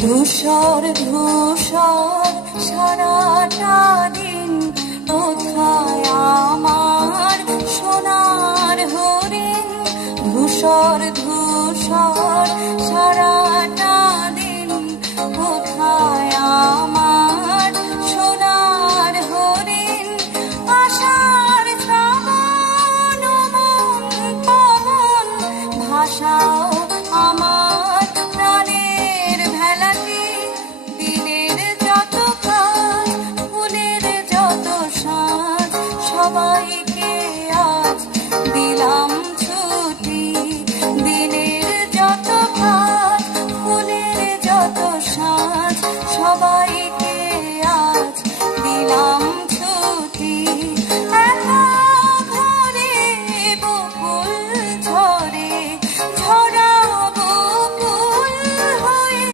ধূসর ধূসর সারাটা দিন কোথায় আমার সোনার হরিণ। ধূসর ধূসর সারাটা দিন কোথায় আমার সোনার হরিণ। আষাঢ় শ্রাবণ মন পবন ভাষাও আমার প্রাণের ভেলাটি। দিনের যত কাজ ফুলের যত সাজ সবাইকে আজ দিলাম ছুটি। দিনের যত কাজ ফুলের যত সাজ